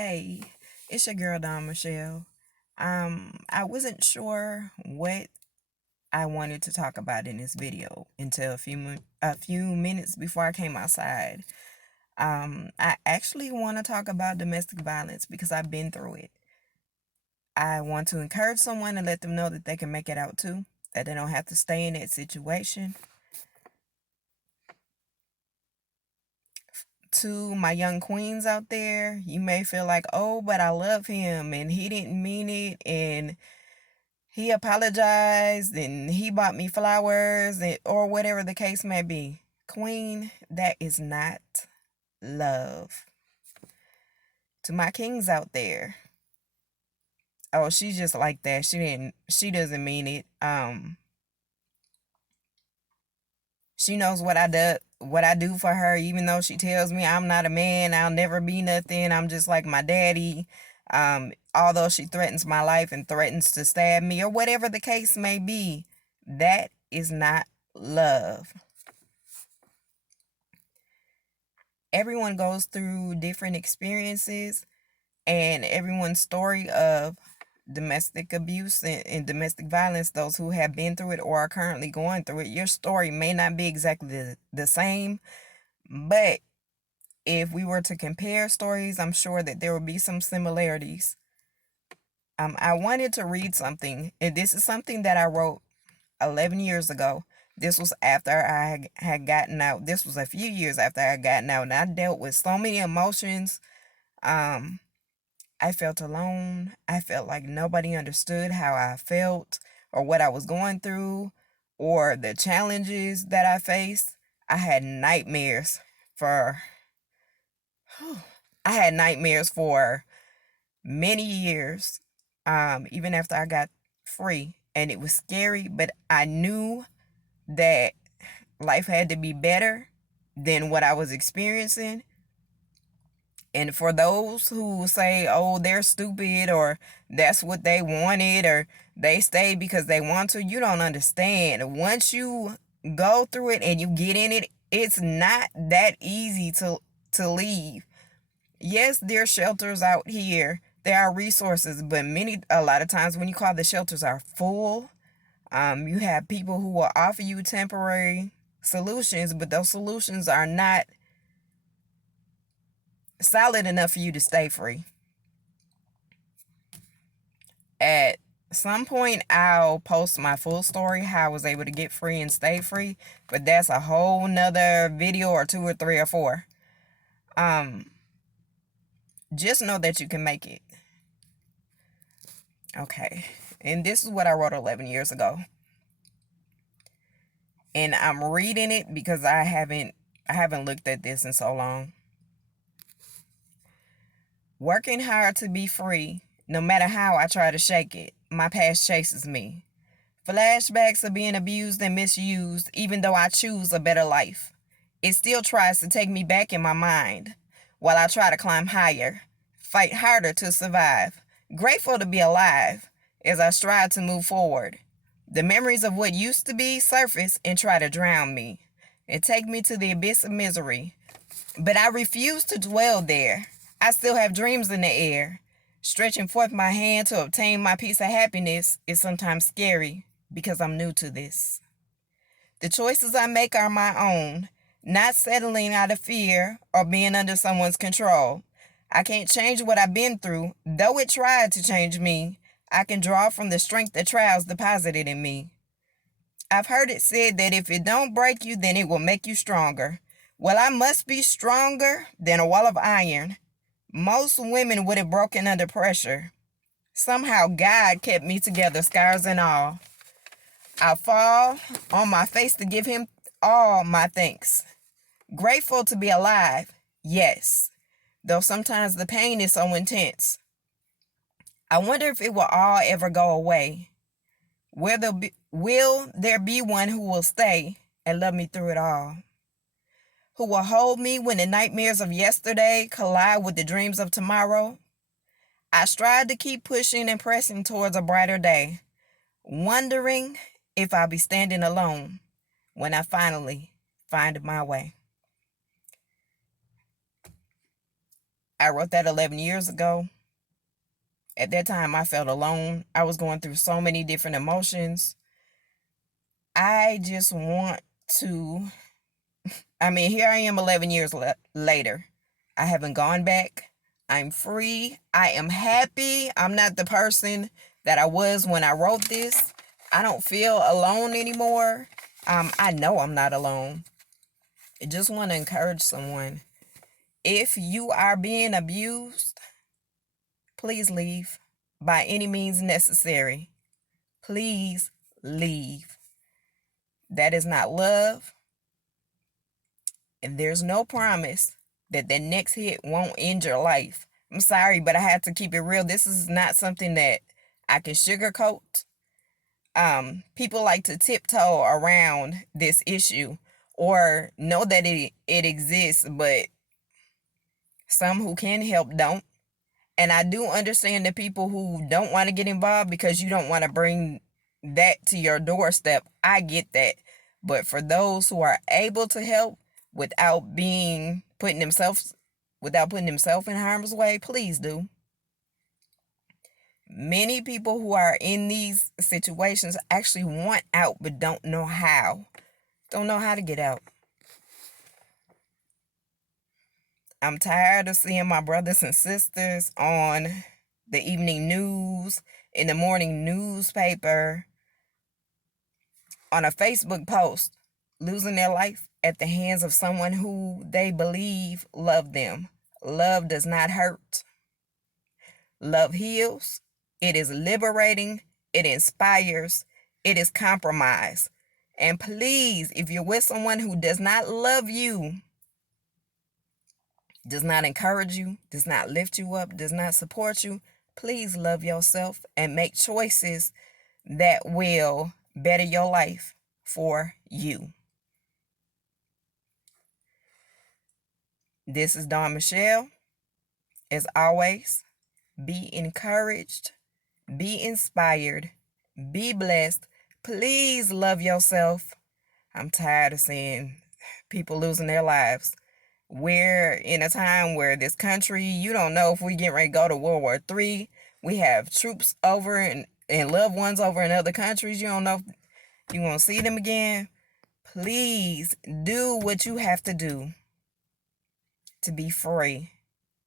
Hey, it's your girl Don Michelle. I wasn't sure what I wanted to talk about in this video until a few minutes before I came outside. I actually want to talk about domestic violence because I've been through it. I want to encourage someone and let them know that they can make it out too, that they don't have to stay in that situation. To my young queens out there, you may feel like, oh, but I love him and he didn't mean it, and he apologized and he bought me flowers or whatever the case may be. Queen, that is not love. To my kings out there, oh, she's just like that. She doesn't mean it. She knows what I do for her, even though she tells me I'm not a man, I'll never be nothing, I'm just like my daddy. Although she threatens my life and threatens to stab me or whatever the case may be, that is not love. Everyone goes through different experiences, and everyone's story of domestic abuse and domestic violence, those who have been through it or are currently going through it, your story may not be exactly the same, but if we were to compare stories, I'm sure that there would be some similarities. I wanted to read something, and this is something that I wrote 11 years ago. This was after I had gotten out. This was a few years after I had gotten out, and I dealt with so many emotions. Um, I felt alone. I felt like nobody understood how I felt or what I was going through or the challenges that I faced. I had nightmares for I had nightmares for many years, even after I got free. And it was scary, but I knew that life had to be better than what I was experiencing. And for those who say, oh, they're stupid, or that's what they wanted, or they stay because they want to, you don't understand. Once you go through it and you get in it, it's not that easy to leave. Yes, there are shelters out here. There are resources, but a lot of times when you call, the shelters are full. You have people who will offer you temporary solutions, but those solutions are not solid enough for you to stay free. At some point, I'll post my full story, how I was able to get free and stay free, but that's a whole nother video or two or three or four. Just know that you can make it. Okay. And this is what I wrote 11 years ago. And I'm reading it because I haven't looked at this in so long. Working hard to be free, no matter how I try to shake it, my past chases me. Flashbacks of being abused and misused, even though I choose a better life. It still tries to take me back in my mind, while I try to climb higher, fight harder to survive. Grateful to be alive as I strive to move forward. The memories of what used to be surface and try to drown me and take me to the abyss of misery. But I refuse to dwell there. I still have dreams in the air. Stretching forth my hand to obtain my piece of happiness is sometimes scary because I'm new to this. The choices I make are my own, not settling out of fear or being under someone's control. I can't change what I've been through, though it tried to change me. I can draw from the strength that trials deposited in me. I've heard it said that if it don't break you, then it will make you stronger. Well, I must be stronger than a wall of iron. Most women would have broken under pressure. Somehow God kept me together, scars and all. I fall on my face to give him all my thanks. Grateful to be alive, yes, though sometimes the pain is so intense. I wonder if it will all ever go away. Will there be one who will stay and love me through it all? Who will hold me when the nightmares of yesterday collide with the dreams of tomorrow? I strive to keep pushing and pressing towards a brighter day, wondering if I'll be standing alone when I finally find my way. I wrote that 11 years ago. At that time, I felt alone. I was going through so many different emotions. I just want to, here I am 11 years later. I haven't gone back. I'm free. I am happy. I'm not the person that I was when I wrote this. I don't feel alone anymore. I know I'm not alone. I just want to encourage someone. If you are being abused, please leave by any means necessary. Please leave. That is not love. And there's no promise that the next hit won't end your life. I'm sorry, but I have to keep it real. This is not something that I can sugarcoat. People like to tiptoe around this issue or know that it exists, but some who can help don't. And I do understand the people who don't want to get involved because you don't want to bring that to your doorstep. I get that. But for those who are able to help without putting themselves in harm's way, please do. Many people who are in these situations actually want out but don't know how. Don't know how to get out. I'm tired of seeing my brothers and sisters on the evening news, in the morning newspaper, on a Facebook post, losing their life at the hands of someone who they believe loved them. Love does not hurt. Love heals. It is liberating. It inspires. It is compromise. And please, if you're with someone who does not love you, does not encourage you, does not lift you up, does not support you, please love yourself and make choices that will better your life for you. This is Dawn Michelle. As always, be encouraged, be inspired, be blessed. Please love yourself. I'm tired of seeing people losing their lives. We're in a time where this country, you don't know if we get ready to go to World War III. We have troops over and loved ones over in other countries. You don't know if you want to see them again. Please do what you have to do to be free,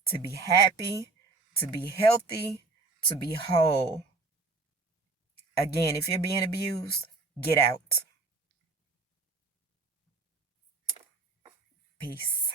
to be happy, to be healthy, to be whole. Again, if you're being abused, get out. Peace.